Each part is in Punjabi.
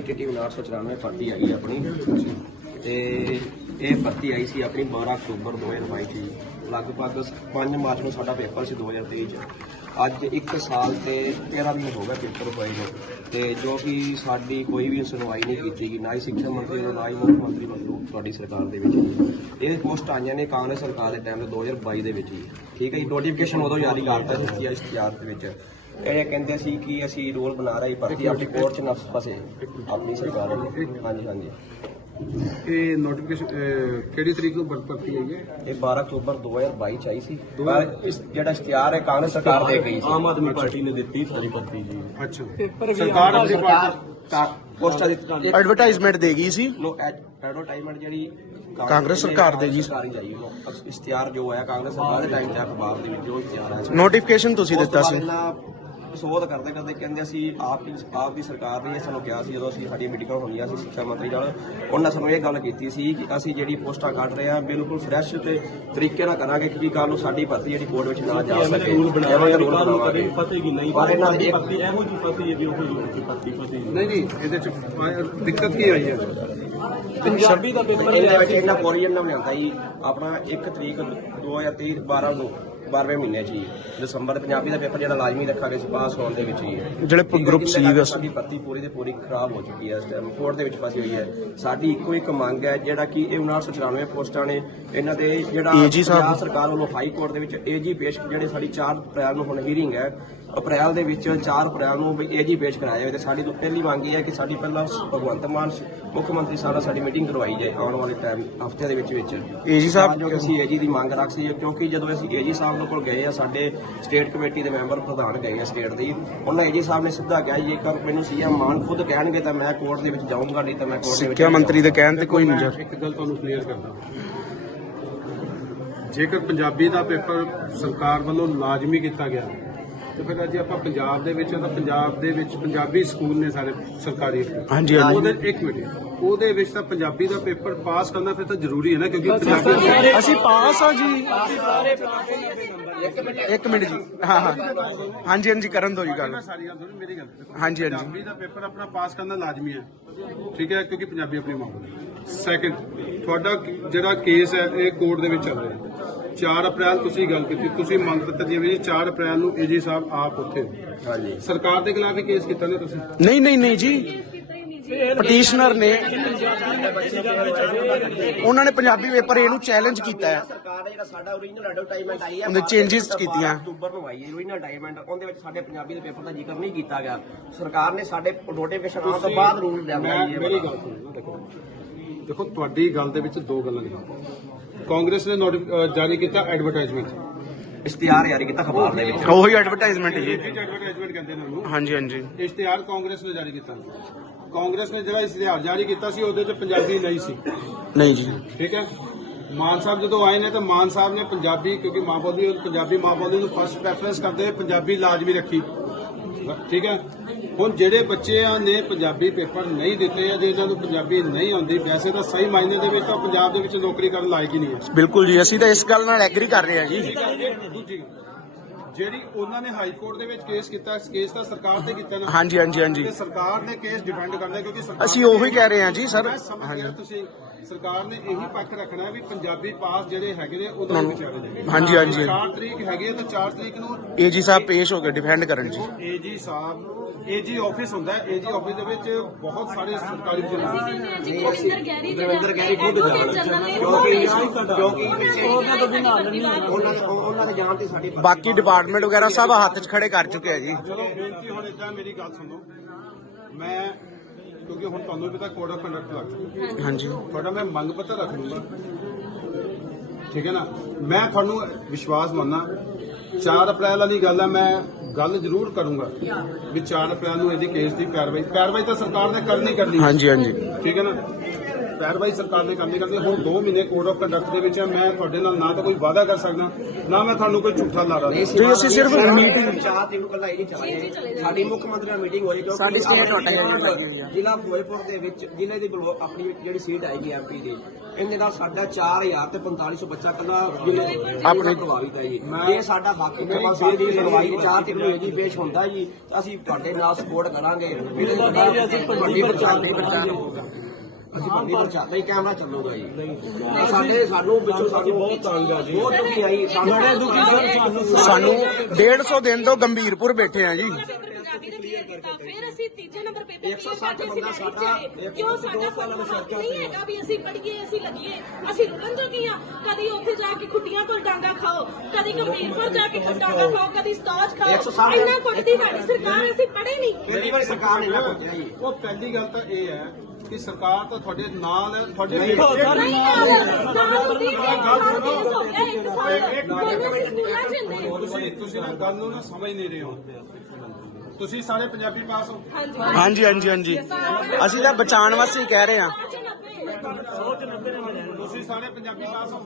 ਟੀਟੀ 994 ਭਰਤੀ ਆਈ ਆਪਣੀ। ਤੇ ਇਹ ਭਰਤੀ ਆਈ ਸੀ ਆਪਣੀ 12 ਅਕਤੂਬਰ 2022 ਚ ਲਗਭਗ 5 ਮਾਰਚ ਨੂੰ ਸਾਡਾ ਪੇਪਰ ਸੀ 2023 ਚ। ਅੱਜ 1 ਸਾਲ ਤੇ 13 ਦਿਨ ਹੋ ਗਏ ਪੇਪਰ ਹੋਏ ਨੂੰ। ਤੇ ਜੋ ਕਿ ਸਾਡੀ ਕੋਈ ਵੀ ਸੁਣਵਾਈ ਨਹੀਂ ਕੀਤੀ ਗਈ, ਨਾ ਹੀ ਸਿੱਖਿਆ ਮੰਤਰੀ ਵੱਲੋਂ, ਨਾ ਹੀ ਮੁੱਖ ਮੰਤਰੀ ਵੱਲੋਂ ਤੁਹਾਡੀ ਸਰਕਾਰ ਦੇ ਵਿੱਚ। ਇਹ ਪੋਸਟ ਆਈਆਂ ਨੇ ਕਾਂਗਰਸ ਸਰਕਾਰ ਦੇ ਟਾਈਮ ਤੇ 2022 ਦੇ ਵਿੱਚ ਹੀ। ਠੀਕ ਹੈ ਜੀ ਨੋਟੀਫਿਕੇਸ਼ਨ ਉਦੋਂ ਜਾਰੀ ਕਰਤਾ ਸੀ ਇਸ਼ਤਿਹਾਰ ਦੇ ਵਿੱਚ। ਇਹ ਕਹਿੰਦੇ ਸੀ ਕਿ ਅਸੀਂ ਰੋਲ ਬਣਾ ਰਹੇ ਭਰਤੀ ਆਪਣੀ ਕੋਰਟ ਚ ਨਾ ਫਸੇ। ਆਪਣੀ ਸਰਕਾਰ ਨੇ। ਹਾਂਜੀ ਹਾਂਜੀ। ਇਹ ਨੋਟੀਫਿਕੇਸ਼ਨ ਕਿਹੜੀ ਤਰੀਕ ਨੂੰ ਭਰ- ਭਰਤੀ ਆਈ ਹੈ ਇਹ 12 ਅਕਤੂਬਰ 2022 ਚ ਆਈ ਸੀ। ਪਰ ਇਸ ਜਿਹੜਾ ਇਸ਼ਤਿਹਾਰ ਹੈ ਕਾਂਗਰਸ ਸਰਕਾਰ ਦੇ ਗਈ ਸੀ। ਆਮ ਆਦਮੀ ਪਾਰਟੀ ਨੇ ਦਿੱਤੀ ਸਾਰੀ ਭਰਤੀ ਜੀ। ਅੱਛਾ। ਸਰਕਾਰ ਆਪਣੀ ਪਾਰਟੀ ਪੋਸਟਾਂ ਦੇ ਐਡਵਰਟਾਈਜ਼ਮੈਂਟ ਦੇ ਗਈ ਸੀ। ਲੋ ਐਡਵਰਟਾਈਜ਼ਮੈਂਟ ਜਿਹੜੀ ਕਾਂਗਰਸ ਸਰਕਾਰ ਦੇ ਜੀ। ਸਰਕਾਰੀ ਜਾਈ। ਉਹ ਇਸ਼ਤਿਹਾਰ ਜੋ ਆਇਆ ਕਾਂਗਰਸ ਸਰਕਾਰ ਦੇ ਟਾਈਮ ਤੇ ਅਖਬਾਰ ਦੇ ਵਿੱਚ ਜੋ ਇਸ਼ਤਿਹਾਰ ਆਇਆ ਨੋਟੀਫਿਕੇਸ਼ਨ ਤੁਸੀਂ ਦਿੱਤਾ ਸੀ। ਸੋਧ ਕਰਦੇ ਕਰਦੇ ਕਹਿੰਦੇ ਅਸੀਂ ਆਪ ਦੀ ਆਪ ਦੀ ਸਰਕਾਰ ਨੇ ਸਾਨੂੰ ਕਿਹਾ ਸੀ ਜਦੋਂ ਅਸੀਂ ਸਾਡੀ ਮੀਟਿੰਗਾਂ ਹੋਈਆਂ ਸੀ ਸਿੱਖਿਆ ਮੰਤਰੀ ਨਾਲ ਉਹਨਾਂ ਸਾਨੂੰ ਇਹ ਗੱਲ ਕੀਤੀ ਸੀ ਕਿ ਅਸੀਂ ਜਿਹੜੀ ਪੋਸਟਾਂ ਕੱਢ ਰਹੇ ਹਾਂ ਬਿਲਕੁਲ ਫਰੈਸ਼ ਤੇ ਤਰੀਕੇ ਨਾਲ ਕਰਾਂਗੇ ਕਿ ਕੱਲ ਨੂੰ ਸਾਡੀ ਭਰਤੀ ਜਿਹੜੀ ਕੋਰਟ ਵਿੱਚ ਨਾ ਜਾ ਸਕੇ। ਰੂਲ ਰੂਲ ਬਣਾਵਾਂਗੇ। ਫਸੇਗੀ ਨਹੀਂ। ਪਰ ਇਹਨਾਂ ਦੀ ਇੱਕ- ਭਰਤੀ ਇਹੋ ਜੀ ਫਸੀ ਵੀ ਉਹ ਜੀ ਭਰਤੀ ਫਸੀ ਨਹੀਂ ਜੀ ਇਹਦੇ ਚ ਦਿੱਕਤ ਕੀ ਆਈ ਹੈ? ਪੰਜਾਬੀ ਦਾ ਪੇਪਰ ਇਹਦੇ ਵਿੱਚ ਇਹਨਾਂ ਕੋਰੀਅਨ ਨਾਮ ਲਿਆਂਦਾ ਜੀ ਆਪਣਾ 1 ਤਰੀਕ 2023 12 ਨੂੰ 12ਵੇਂ ਮਹੀਨੇ ਚ ਹੀ ਦਸੰਬਰ ਪੰਜਾਬੀ ਦਾ ਪੇਪਰ ਜਿਹੜਾ ਲਾਜ਼ਮੀ ਰੱਖਾ ਗਿਆ ਸੀ ਪਾਸ ਹੋਣ ਦੇ ਵਿੱਚ ਹੀ ਜਿਹੜੇ ਗਰੁੱਪ ਸੀ ਬਸ। ਸਾਡੀ ਭਰਤੀ ਪੂਰੀ ਦੇ ਪੂਰੀ ਖਰਾਬ ਹੋ ਚੁੱਕੀ ਹੈ ਇਸ ਟਾਈਮ ਕੋਰਟ ਦੇ ਵਿੱਚ ਫਸੀ ਹੋਈ ਹੈ। ਸਾਡੀ ਇੱਕੋ ਇੱਕ ਮੰਗ ਹੈ ਜਿਹੜਾ ਕਿ ਇਹ 1994 ਪੋਸਟਾਂ ਨੇ ਇਹਨਾਂ ਦੇ ਜਿਹੜਾ AG ਸਾਹਿਬ- ਪੰਜਾਬ ਸਰਕਾਰ ਵੱਲੋਂ ਹਾਈ ਕੋਰਟ ਦੇ ਵਿੱਚ ਏਜੀ ਪੇਸ਼ ਜਿਹੜੇ ਸਾਡੀ 4 ਅਪ੍ਰੈਲ ਨੂੰ ਹੁਣ ਹੀਅਰਿੰਗ ਹੈ ਅਪ੍ਰੈਲ ਦੇ ਵਿੱਚ 4 ਅਪ੍ਰੈਲ ਨੂੰ ਵੀ ਏਜੀ ਪੇਸ਼ ਕਰਾਇਆ ਜਾਵੇ ਤੇ ਸਾਡੀ ਤੋਂ ਪਹਿਲੀ ਮੰਗ ਇਹ ਹੈ ਕਿ ਸਾਡੀ ਪਹਿਲਾਂ ਭਗਵੰਤ ਮਾਨ ਮੁੱਖ ਮੰਤਰੀ ਸਾਹਿਬ ਨਾਲ ਸਾਡੀ ਮੀਟਿੰਗ ਕਰਵਾਈ ਜਾਏ ਆਉਣ ਵਾਲੇ ਟਾਈਮ ਹਫ਼ਤੇ ਦੇ ਵਿੱਚ ਵਿੱਚ। ਏਜੀ ਸਾਹਿਬ ਜੋ ਕਿ ਅਸੀਂ ਏਜੀ ਦੀ ਮੰਗ ਰੱਖ ਸਕੀਏ ਕਿਉਂਕਿ ਜਦੋਂ ਅਸੀਂ ਏਜੀ ਸਾਹਿਬ ਕੋਲ ਗਏ ਆ ਸਾਡੇ ਸਟੇਟ ਕਮੇਟੀ ਦੇ ਮੈਂਬਰ ਪ੍ਰਧਾਨ ਗਏ ਆ ਸਟੇਟ ਦੇ ਉਹਨਾਂ ਏਜੀ ਸਾਹਿਬ ਨੇ ਸਿੱਧਾ ਕਿਹਾ ਜੀ ਜੇਕਰ ਮੈਨੂੰ ਸੀਐਮ ਮਾਨ ਖੁਦ ਕਹਿਣਗੇ ਤਾਂ ਮੈਂ ਕੋਰਟ ਦੇ ਵਿੱਚ ਜਾਊਂਗਾ ਨਹੀਂ ਤਾਂ ਮੈਂ ਕੋਰਟ ਦੇ ਵਿੱਚ ਸਿੱਖਿਆ ਮੰਤਰੀ ਦੇ ਕਹਿਣ ਤੇ ਕੋਈ ਨਹੀਂ ਜਾ ਇੱਕ ਗੱਲ ਤੁਹਾਨੂੰ ਕਲੀਅਰ ਕਰਦਾ। ਜੇਕਰ ਪੰਜਾਬੀ ਦਾ ਪੇਪਰ ਸਰਕਾਰ ਵੱਲੋਂ ਲਾਜ਼ਮੀ ਕੀਤਾ ਗਿਆ ਤੇ ਫਿਰ ਅੱਜ ਆਪਾਂ ਪੰਜਾਬ ਦੇ ਵਿੱਚ ਆ ਤਾਂ ਪੰਜਾਬ ਦੇ ਵਿੱਚ ਪੰਜਾਬੀ ਸਕੂਲ ਨੇ ਸਾਰੇ ਸਰਕਾਰੀ ਹਾਂਜੀ ਹਾਂਜੀ। ਉਹਦੇ ਇੱਕ ਮਿੰਟ ਉਹਦੇ ਵਿੱਚ ਤਾਂ ਪੰਜਾਬੀ ਦਾ ਪੇਪਰ ਪਾਸ ਕਰਨਾ ਫਿਰ ਤਾਂ ਜ਼ਰੂਰੀ ਹੈ ਨਾ ਕਿਉਂਕਿ ਪੰਜਾਬੀ ਅਸੀਂ ਪਾਸ ਆ ਜੀ। ਇੱਕ ਮਿੰਟ ਜੀ। ਹਾਂ ਹਾਂ। ਹਾਂਜੀ ਹਾਂਜੀ ਕਰਨ ਦੋ ਜੀ ਗੱਲ। ਹਾਂਜੀ ਹਾਂਜੀ। ਪੰਜਾਬੀ ਦਾ ਪੇਪਰ ਆਪਣਾ ਪਾਸ ਕਰਨਾ ਲਾਜ਼ਮੀ ਹੈ ਠੀਕ ਹੈ ਕਿਉਂਕਿ ਪੰਜਾਬੀ ਆਪਣੀ ਮਾਂ ਸੈਕੰਡ ਤੁਹਾਡਾ ਜਿਹੜਾ ਕੇਸ ਹੈ ਇਹ ਕੋਰਟ ਦੇ ਵਿੱਚ ਚੱਲ ਰਿਹਾ ਹੈ। 4 ਅਪ੍ਰੈਲ ਤੁਸੀਂ ਗੱਲ ਕੀਤੀ ਤੁਸੀਂ ਮੰਗ ਪੱਤਰ ਜਿਵੇਂ ਜੀ 4 ਅਪ੍ਰੈਲ ਨੂੰ ਏਜੀ ਸਾਹਿਬ ਆਪ ਉੱਥੇ। ਹੋ। ਹਾਂਜੀ। ਸਰਕਾਰ ਦੇ ਖਿਲਾਫ ਹੀ ਕੇਸ ਕੀਤਾ ਨੇ ਤੁਸੀਂ? ਨਹੀਂ ਨਹੀਂ ਨਹੀਂ ਜੀ। ਪਟੀਸ਼ਨਰ ਨੇ ਉਹਨਾਂ ਨੇ ਪੰਜਾਬੀ ਪੇਪਰ ਇਹਨੂੰ ਚੈਲੰਜ ਕੀਤਾ ਹੈ। ਸਰਕਾਰ ਦਾ ਜਿਹੜਾ ਸਾਡਾ ਓਰੀਜਨਲ ਐਡਵਰਟਾਈਜ਼ਮੈਂਟ ਆਈ ਹੈ ਉਹਦੇ changes ਕੀਤੀਆਂ। ਅਕਤੂਬਰ ਨੂੰ ਆਈ ਹੈ ਓਰੀਜਨਲ ਐਡਵਰਟਾਈਜ਼ਮੈਂਟ ਉਹਦੇ ਵਿੱਚ ਸਾਡੇ ਪੰਜਾਬੀ ਦੇ ਪੇਪਰ ਦਾ ਜ਼ਿਕਰ ਨਹੀਂ ਕੀਤਾ ਗਿਆ। ਸਰਕਾਰ ਨੇ ਸਾਡੇ ਨੋਟੀਫਿਕੇਸ਼ਨ ਆਉਣ ਤੋਂ ਬਾਅਦ ਰੂਲ ਮੇਰੀ। ਗੱਲ ਸੁਣੋ ਨਾ ਦੇਖੋ। ਦੇਖੋ ਤੁਹਾਡੀ ਗੱਲ ਦੇ ਵਿੱਚ ਦੋ ਗੱਲਾਂ ਨੇ। ਕਾਂਗਰਸ ਨੇ ਨੋਟਿਫ- ਅਹ ਜਾਰੀ ਕੀਤਾ ਐਡਵਰਟਾਈਜ਼ਮੈਂਟ ਇਸ਼ਤਿਹਾਰ ਜਾਰੀ ਕੀਤਾ ਖਬਰ ਦੇ ਵਿੱਚ। ਉਹੀ ਐਡਵਰਟਾਈਜ਼ਮੈਂਟ ਜੀ। ਐਡਵਰਟਾਈਜ਼ਮੈਂਟ ਕਹਿੰਦੇ ਨੇ ਉਹਨੂੰ। ਹਾਂਜੀ ਹਾਂਜੀ। ਇਸ਼ਤਿਹਾਰ ਕਾਂਗਰਸ ਨੇ ਜਾਰੀ ਕੀਤਾ। ਕਾਂਗਰਸ ਨੇ ਜਿਹੜਾ ਇਸ਼ਤਿਹਾਰ ਜਾਰੀ ਕੀਤਾ ਸੀ ਉਹਦੇ 'ਚ ਪੰਜਾਬੀ ਨਹੀਂ ਸੀ। ਨਹੀਂ ਜੀ। ਠੀਕ ਹੈ? ਮਾਨ ਸਾਹਿਬ ਜਦੋਂ ਆਏ ਨੇ ਤਾਂ ਮਾਨ ਸਾਹਿਬ ਨੇ ਪੰਜਾਬੀ ਕਿਉਂਕਿ ਮਾਂ ਬੋਲੀ ਪੰਜਾਬੀ ਮਾਂ ਬੋਲੀ ਨੂੰ ਫਸਟ ਪ੍ਰੈਫਰੈਂਸ ਕਰਦੇ ਹੋਏ ਪੰਜਾਬੀ ਲਾਜ਼ਮੀ ਰੱਖੀ। ਠੀਕ ਹੈ? ਹੁਣ ਜਿਹੜੇ ਬੱਚਿਆਂ ਨੇ ਪੰਜਾਬੀ ਪੇਪਰ ਨਹੀਂ ਦਿੱਤੇ ਜਾਂ ਜਿਹਨਾਂ ਨੂੰ ਪੰਜਾਬੀ ਨਹੀਂ ਆਉਂਦੀ ਵੈਸੇ ਤਾਂ ਸਹੀ ਮਾਇਨੇ ਦੇ ਵਿੱਚ ਤਾਂ ਪੰਜਾਬ ਦੇ ਵਿੱਚ ਨੌਕਰੀ ਕਰਨ ਲਾਇਕ ਹੀ ਨਹੀਂ ਹੈ। ਬਿਲਕੁਲ ਜੀ ਅਸੀਂ ਤਾਂ ਇਸ ਗੱਲ ਨਾਲ ਐਗਰੀ ਕਰ ਰਹੇ ਹਾਂ ਜੀ। ਜਿਹੜੀ ਉਹਨਾਂ ਨੇ ਹਾਈ ਕੋਰਟ ਦੇ ਵਿੱਚ ਕੇਸ ਕੀਤਾ ਇਸ ਕੇਸ ਤਾਂ ਸਰਕਾਰ ਤੇ ਕੀਤਾ ਨਾ। ਹਾਂਜੀ ਹਾਂਜੀ ਹਾਂਜੀ। ਤੇ ਸਰਕਾਰ ਨੇ ਕੇਸ ਡਿਫੈਂਡ ਕਰਨਾ ਕਿਉਂਕਿ ਸਰਕਾਰ ਅਸੀਂ ਉਹੀ ਕਹਿ ਰਹੇ ਹਾਂ ਜੀ ਸਰ। ਹਾਂਜੀ। ਤੁਸੀਂ ਸਰਕਾਰ ਨੇ ਇਹੀ ਪੱਖ ਰੱਖਣਾ ਵੀ ਪੰਜਾਬੀ ਪਾਸ ਜਿਹੜੇ ਹੈਗੇ ਨੇ ਉਹਨਾਂ ਨੂੰ ਵਿਚਾਰੇ ਜਾਵੇ ਹਾਂਜੀ, ਹਾਂਜੀ। 4 ਤਰੀਕ ਹੈਗੀ ਤਾਂ 4 ਤਰੀਕ ਨੂੰ ਏਜੀ ਸਾਹਿਬ ਪੇਸ਼ ਹੋ ਕੇ ਡਿਫੈਂਡ ਕਰਨ ਜੀ। ਏਜੀ ਸਾਹਿਬ ਏਜੀ ਆਫਿਸ ਹੁੰਦਾ ਹੈ ਏਜੀ ਆਫਿਸ ਦੇ ਵਿੱਚ ਬਹੁਤ ਸਾਰੇ ਸਰਕਾਰੀ ਵਿਭਾਗ ਦਰਵਿੰਦਰ ਗੈਰੀ ਖੁਦ ਜਾਣ ਕਿਉਂਕਿ ਕਿਉਂਕਿ ਪਿੱਛੇ ਉਹਨਾਂ ਦੇ ਉਹਨਾਂ ਦੇ ਜਾਣ ਤੇ ਸਾਡੀ ਬਾਕੀ ਡਿਪਾਰਟਮੈਂਟ ਵਗੈਰਾ ਸਭ ਹੱਥ 'ਚ ਖੜੇ ਕਰ ਚੁੱਕੇ ਆ ਜੀ। ਚਲੋ ਬੇਨਤੀ ਹੁਣ ਇਦਾਂ ਮੇਰੀ ਗੱਲ ਸੁਣੋ। ਮੈਂ ਕਿਉਂਕਿ ਹੁਣ ਤੁਹਾਨੂੰ ਵੀ ਪਤਾ ਕੋਡ ਆਫ ਕੰਡਕਟ ਲੱਗ ਚੁੱਕਾ ਹਾਂਜੀ। ਤੁਹਾਡਾ ਮੈਂ ਮੰਗ ਪੱਤਰ ਰੱਖ ਲੂੰਗਾ। ਠੀਕ ਹੈ ਨਾ? ਮੈਂ ਤੁਹਾਨੂੰ ਵਿਸ਼ਵਾਸ ਮੰਨਣਾ 4 ਅਪ੍ਰੈਲ ਵਾਲੀ ਗੱਲ ਹੈ ਮੈਂ ਗੱਲ ਜ਼ਰੂਰ ਕਰੂੰਗਾ ਵੀ 4 ਅਪ੍ਰੈਲ ਨੂੰ ਇਹਦੀ ਕੇਸ ਦੀ ਕਾਰਵਾਈ ਕਾਰਵਾਈ ਤਾਂ ਸਰਕਾਰ ਨੇ ਕਰਨੀ ਕਰਨੀ। ਹਾਂਜੀ ਹਾਂਜੀ ਠੀਕ ਹੈ ਨਾ ਪੈਰਵਾਈ ਸਰਕਾਰ ਨੇ ਕਰਨੀ ਕਰਨੀ ਹੁਣ 2 ਮਹੀਨੇ ਕੋਡ ਆਫ ਕੰਡਕਟ ਦੇ ਵਿੱਚ ਹੈ ਮੈਂ ਤੁਹਾਡੇ ਨਾਲ ਨਾ ਤਾਂ ਕੋਈ ਵਾਅਦਾ ਕਰ ਸਕਦਾ ਨਾ ਮੈਂ ਤੁਹਾਨੂੰ ਕੋਈ ਝੂਠਾ ਲਾਰਾ ਦੇ ਜੀ, ਅਸੀਂ ਸਿਰਫ meeting- ਚਾਰ ਦਿਨ ਨੂੰ ਕੱਲਾ ਇਹ ਨਹੀਂ ਚੱਲਾਂਗੇ ਸਾਡੀ ਮੁੱਖ ਮੰਤਰੀ ਨਾਲ ਮੀਟਿੰਗ ਹੋਈ ਕਿਉਂਕਿ ਸਾਡੀ state ਆਪਣੀ ਟੁੱਟ ਗਈ ਹੈ। ਜ਼ਿਲ੍ਹਾ ਫਿਰੋਜ਼ਪੁਰ ਦੇ ਵਿੱਚ ਜ਼ਿਲ੍ਹੇ ਦੀ ਬਲੋ- ਆਪਣੀ ਜਿਹੜੀ ਸੀਟ ਆਏਗੀ ਐਮਪੀ ਦੀ ਇਹਦੇ ਨਾਲ ਸਾਡਾ 4000 ਤੇ 4500 ਬੱਚਾ ਕੱਲਾ ਆਪਣੇ- ਪ੍ਰਭਾਵਿਤ ਹੈ ਜੀ। ਇਹ ਸਾਡਾ ਹੱਕ ਇੱਕ ਪਾਸੇ ਦੀ ਲੜਵਾਈ ਚਾਰ ਦਿਨ ਨੂੰ ਜੀ ਪੇਸ਼ ਹੁੰਦਾ ਜੀ ਤਾਂ ਅਸੀਂ ਤੁਹਾਡੇ ਨਾਲ ਸਪੋਰਟ ਕਰਾਂਗੇ। ਇਹਦੇ ਨਾਲ ਅਸੀਂ ਵੱਡੀ ਪ੍ਰਚਾਰ ਕਰਾਂਗੇ ਅਸੀਂ ਵੱਡੀ ਪ੍ਰਚਾਰ ਨਹੀਂ ਕੈਮਰਾ ਚੱਲੂਗਾ ਜੀ। ਸਾਡੇ ਸਾਨੂੰ ਵਿੱਚੋਂ ਸਾਡੀ ਬਹੁਤ ਤੰਗ ਆ ਜੀ। ਬਹੁਤ ਦੁਖੀ ਆਈ ਸਾਨੂੰ ਦੁਖੀ ਸਾਨੂੰ 150 ਦਿਨ ਤੋਂ ਗੰਭੀਰਪੁਰ ਬੈਠੇ ਆ ਜੀ। ਫਿਰ ਅਸੀਂ ਤੀਜੇ ਨੰਬਰ ਪੇਪਰ 160 ਅਸੀਂ ਬੰਦਾ ਸਾਡਾ। ਕਿਉਂ ਸਾਡਾ ਨਹੀਂ ਹੈਗਾ ਵੀ ਅਸੀਂ ਪੜੀਏ ਅਸੀਂ ਲੱਗੀਏ ਅਸੀਂ ਰੁਕਣ ਜੋਗੀਆਂ ਕਦੀ ਉੱਥੇ ਜਾ ਕੇ ਖੁੱਡੀਆਂ ਕੋਲ ਡਾਂਗਾ ਖਾਓ ਕਦੀ ਗੰਭੀਰਪੁਰ ਜਾ ਕੇ ਡਾਂਗਾ ਖਾਓ ਕਦੀ ਸਟਾਜ ਖਾਓ। 160 ਇੰਨਾ ਕੁੱਟਦੀ ਸਾਡੀ ਸਰਕਾਰ ਅਸੀਂ ਪੜੇ ਨਹੀਂ। ਪਹਿਲੀ ਵਾਰ ਸਰਕਾਰ ਨੇ ਨਾ ਪੁੱਛਿਆ ਜੀ ਉਹ ਪਹਿਲੀ ਗੱਲ ਤਾਂ ਇਹ ਹੈ ਕਿ ਸਰਕਾਰ ਤਾਂ ਤੁਹਾਡੇ ਨਾਲ ਹੈ ਤੁਹਾਡੇ ਨਹੀਂ ਨਾਲ ਸਾਨੂੰ ਦੀ ਗੱਲ ਸੁਣੋ। ਇੱਕ ਸਾਲ ਸਕੂਲਾਂ ਚ ਤੁਸੀਂ ਤੁਸੀਂ ਨਾ ਗੱਲ ਨੂੰ ਨਾ ਸਮਝ ਨਹੀਂ ਰਹੇ ਹੋ। ਤੁਸੀਂ ਸਾਰੇ ਪੰਜਾਬੀ ਪਾਸ ਹੋ। ਹਾਂਜੀ ਹਾਂਜੀ ਹਾਂਜੀ। ਹਾਂਜੀ ਅਸੀਂ ਤਾਂ ਬਚਾਉਣ ਵਾਸਤੇ ਹੀ ਕਹਿ ਰਹੇ ਆ ਤੁਸੀਂ ਸਾਰੇ ਪੰਜਾਬੀ ਪਾਸ ਹੋ।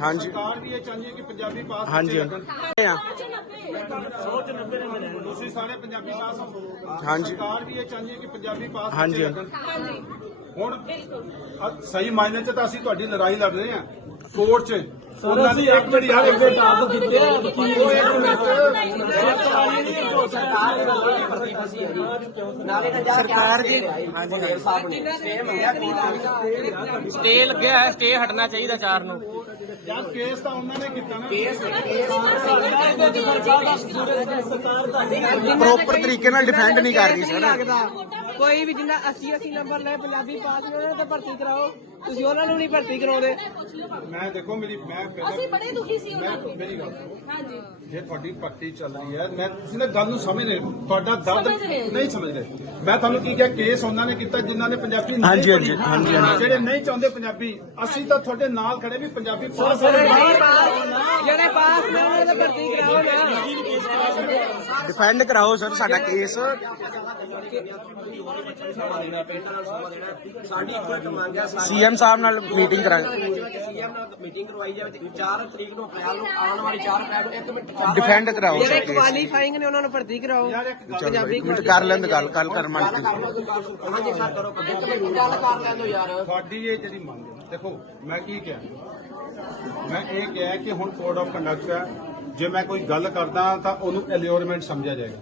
ਹਾਂਜੀ। ਸਰਕਾਰ ਵੀ ਇਹ ਚਾਹੁੰਦੀ ਹੈ ਕਿ ਪੰਜਾਬੀ ਪਾਸ ਹਾਂਜੀ ਬੱਚੇ ਹਾਂਜੀ। ਲੱਗਣ। ਆ। ਤੁਸੀਂ ਸਾਰੇ ਪੰਜਾਬੀ ਪਾਸ ਹੋ। ਹਾਂਜੀ। ਸਰਕਾਰ ਵੀ ਇਹ ਚਾਹੁੰਦੀ ਹੈ ਕਿ ਪੰਜਾਬੀ ਪਾਸ ਹਾਂਜੀ, ਬੱਚੇ ਲੱਗਣ। ਹੁਣ ਅ- ਸਹੀ ਮਾਇਨੇ 'ਚ ਤਾਂ ਅਸੀਂ ਤੁਹਾਡੀ ਲੜਾਈ ਲੜ ਰਹੇ ਹਾਂ। ਕੋਰਟ 'ਚ ਉਹਨਾਂ ਦੀ ਇੱਕ ਮਿੰਟ ਯਾਰ ਇੱਕ ਮਿੰਟ ਸਰਕਾਰ ਦੇ ਵੱਲੋਂ ਇਹ ਭਰਤੀ ਫਸੀ ਹੈ ਜੀ ਨਾਲੇ ਤਾਂ ਜਾ ਸਰਕਾਰ ਦੀ- ਹਾਂਜੀ ਸਾਹਿਬ ਨੇ ਸਟੇ ਲੱਗਿਆ ਹੈ ਸਟੇ ਹਟਣਾ ਚਾਹੀਦਾ ਚਾਰ ਨੂੰ। ਯਾਰ ਕੇਸ ਤਾਂ ਉਹਨਾਂ ਨੇ ਕੀਤਾ ਨਾ। ਪ੍ਰੋਪਰ ਤਰੀਕੇ ਨਾਲ ਡਿਫੈਂਡ ਨਹੀਂ ਕਰ ਰਹੀ ਸਰ। ਕੋਈ ਵੀ ਜਿੰਨਾ 80 80 ਨੰਬਰ ਲੈ ਪੰਜਾਬੀ ਪਾਸ ਨੇ ਉਹਨਾਂ ਨੂੰ ਤਾਂ ਭਰਤੀ ਕਰਾਓ। ਤੁਸੀਂ ਉਹਨਾਂ ਨੂੰ ਨਹੀਂ ਭਰਤੀ ਕਰਾਉਂਦੇ। ਮੈਂ ਦੇਖੋ ਮੇਰੀ ਮੈਂ ਅਸੀਂ ਬੜੇ ਦੁਖੀ ਸੀ ਉਹਨਾਂ ਤੋਂ। ਮੇਰੀ ਗੱਲ। ਹਾਂਜੀ। ਜੇ ਤੁਹਾਡੀ ਭਰਤੀ ਚੱਲ ਰਹੀ ਹੈ ਮੈਂ ਤੁਸੀਂ ਨਾ ਗੱਲ ਨੂੰ ਸਮਝ ਰਹੇ। ਤੁਹਾਡਾ ਦਰਦ। ਨਹੀਂ ਸਮਝ ਰਹੇ। ਮੈਂ ਤੁਹਾਨੂੰ ਕੀ ਕਿਹਾ ਕੇਸ ਉਹਨਾਂ ਨੇ ਕੀਤਾ ਜਿਨ੍ਹਾਂ ਨੇ ਪੰਜਾਬੀ ਨਹੀਂ ਹਾਂਜੀ, ਪੜ੍ਹੀ। ਹਾਂਜੀ, ਹਾਂਜੀ, ਹਾਂਜੀ। ਜਿਹੜੇ ਨਹੀਂ ਚਾਹੁੰਦੇ ਪੰਜਾਬੀ ਅਸੀਂ ਤਾਂ ਤੁਹਾਡੇ ਨਾਲ ਖੜੇ ਵੀ ਪੰਜਾਬੀ ਪਾਸ ਜਿਹੜੇ ਪਾਸ ਨੇ ਉਹਨਾਂ ਤਾਂ ਭਰਤੀ ਕਰਾਓ ਨਾ ਡਿਫੈਂਡ ਕਰਾਓ ਸਰ ਸਾਡਾ ਕੇਸ ਸਾਡੀ ਇੱਕੋ ਇੱਕ ਮੰਗ ਹੈ ਸਾਡੀ ਸੀਐਮ ਸਾਹਿਬ ਨਾਲ ਮੀਟਿੰਗ ਕਰਾਂਗੇ। ਸੀਐਮ ਨਾਲ ਮੀਟਿੰਗ ਕਰਵਾਈ ਜਾਵੇ ਤੇ 4 ਤਰੀਕ ਨੂੰ ਅਪ੍ਰੈਲ ਨੂੰ ਆਉਣ ਵਾਲੀ 4 ਅਪ੍ਰੈਲ ਨੂੰ ਇੱਕ ਮਿੰਟ ਡਿਫੈਂਡ ਕਰਾਓ ਜਿਹੜੇ ਸਰ ਕੁਆਲੀਫਾਈਂਗ ਨੇ ਉਹਨਾਂ ਨੂੰ ਭਰਤੀ ਕਰਾਓ। ਮਿੰਟ ਕਰ ਲੈਂਦੇ ਗੱਲ ਕੱਲ ਕਰ ਮੰਨ। ਹਾਂਜੀ ਸਰ ਕਰੋ ਇੱਕ ਮਿੰਟ ਗੱਲ ਕਰ ਲੈਂਦੋ ਯਾਰ। ਤੁਹਾਡੀ ਇਹ ਜਿਹੜੀ ਮੰਗ ਹੈ ਦੇਖੋ ਮੈਂ ਕੀ ਕਿਹਾ? ਮੈਂ ਇਹ ਕਿਹਾ ਕਿ ਹੁਣ ਕੋਡ ਆਫ ਕੰਡਕਟ ਹੈ ਜੇ ਮੈਂ ਕੋਈ ਗੱਲ ਕਰਦਾ ਤਾਂ ਉਹਨੂੰ ਐਲਿਓਰਮੈਂਟ ਸਮਝਿਆ ਜਾਏਗਾ।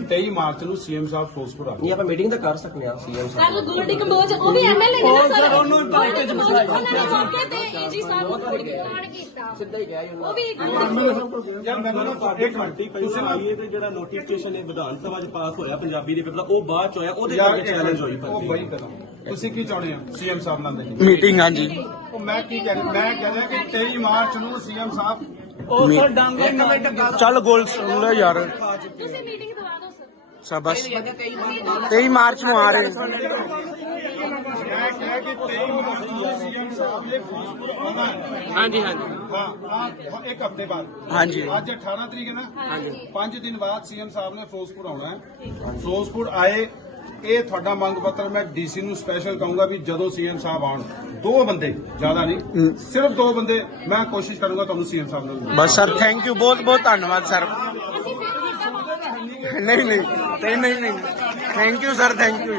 23 ਮਾਰਚ ਨੂੰ ਸੀਐਮ ਸਾਹਿਬ ਫਿਰੋਜ਼ਪੁਰ ਆ ਨਹੀਂ ਆਪਾਂ ਮੀਟਿੰਗ ਤਾਂ ਕਰ ਸਕਦੇ ਹਾਂ ਸੀਐਮ ਸਰ ਗੋਲਡੀ ਕੰਬੋਜ ਉਹ ਵੀ ਐਮਐਲਏ ਨੇ ਨਾ ਸਰ। ਉਹਨੂੰ ਪਾਰਟੀ ਚ ਉਹਨਾਂ ਨੇ ਮੌਕੇ ਤੇ ਏਜੀ ਸਾਹਿਬ ਨੂੰ ਕਾੜ ਕੀਤਾ। ਸਿੱਧਾ ਹੀ ਗਿਆ ਉਹ ਵੀ ਇੱਕ ਯਾਰ ਮੈਂ ਨਾ ਇੱਕ ਮਿੰਟ ਤੁਸੀਂ ਆਈਏ ਤੇ ਜਿਹੜਾ ਨੋਟੀਫਿਕੇਸ਼ਨ ਇਹ ਵਿਧਾਨ ਸਭਾ 'ਚ ਪਾਸ ਹੋਇਆ ਪੰਜਾਬੀ ਦੇ ਪੇਪਰ ਦਾ ਉਹ ਬਾਅਦ 'ਚ ਹੋਇਆ ਉਹਦੇ ਕਰਕੇ ਚੈਲੰਜ ਹੋਈ ਉਹ ਭਰਤੀ ਬਈ ਕਰਾਂ। ਤੁਸੀਂ ਕੀ ਚਾਹੁੰਦੇ ਆ ਸੀਐਮ ਸਾਹਿਬ ਨਾਲ ਨਹੀਂ ਮੀਟਿੰਗ ਹਾਂਜੀ। ਉਹ ਮੈਂ ਕੀ ਕਹਿ ਮੈਂ ਕਹਿ ਰਿਹਾ ਕਿ 23 ਮਾਰਚ ਨੂੰ ਸੀਐਮ ਸਾਹਿਬ ਚੱਲ ਗੋਲ ਸੁਣ ਲੈ ਯਾਰ। ਤੁਸੀਂ ਮੀਟਿੰਗ ਦਵਾ ਦਿਓ ਸਰ। ਸਾ ਬਸ। 23 ਮਾਰਚ ਨੂੰ ਆ ਰਹੇ ਮੈਂ ਕਿਹਾ ਕਿ 23 ਮਾਰਚ ਨੂੰ ਸੀਐਮ ਸਾਹਿਬ ਨੇ। ਫਿਰੋਜ਼ਪੁਰ ਆਉਣਾ ਹੈ ਹਾਂਜੀ ਹਾਂਜੀ। ਹਾਂ ਹਾਂ ਇੱਕ ਹਫ਼ਤੇ ਬਾਅਦ। ਹਾਂਜੀ। ਅੱਜ 18 ਤਰੀਕ ਹੈ ਨਾ? ਹਾਂਜੀ। 5 ਦਿਨ ਬਾਅਦ ਸੀਐਮ ਸਾਹਿਬ ਨੇ ਫਿਰੋਜ਼ਪੁਰ ਆਉਣਾ ਹੈ। ਫਿਰੋਜ਼ਪੁਰ ਆਏ ਇਹ ਤੁਹਾਡਾ ਮੰਗ ਪੱਤਰ ਮੈਂ ਡੀਸੀ ਨੂੰ ਸਪੈਸ਼ਲ ਕਹੂੰਗਾ ਵੀ ਜਦੋਂ ਸੀਐਮ ਸਾਹਿਬ ਆਉਣ। ਦੋ ਬੰਦੇ ਜ਼ਿਆਦਾ ਨਹੀਂ ਸਿਰਫ ਦੋ ਬੰਦੇ ਮੈਂ ਕੋਸ਼ਿਸ਼ ਕਰੂੰਗਾ ਤੁਹਾਨੂੰ ਸੀਐਮ ਸਾਹਿਬ ਨਾਲ ਮਿਲਾਉਣ ਦੀ। ਬਸ ਸਰ ਥੈਂਕ ਯੂ ਬਹੁਤ ਬਹੁਤ ਧੰਨਵਾਦ ਸਰ ਅਸੀਂ ਫਿਰ ਵੱਡਾ ਮੌਕਾ ਨਹੀਂ ਨਹੀਂ ਨਹੀਂ ਨਹੀਂ ਨਹੀਂ thank you sir thank you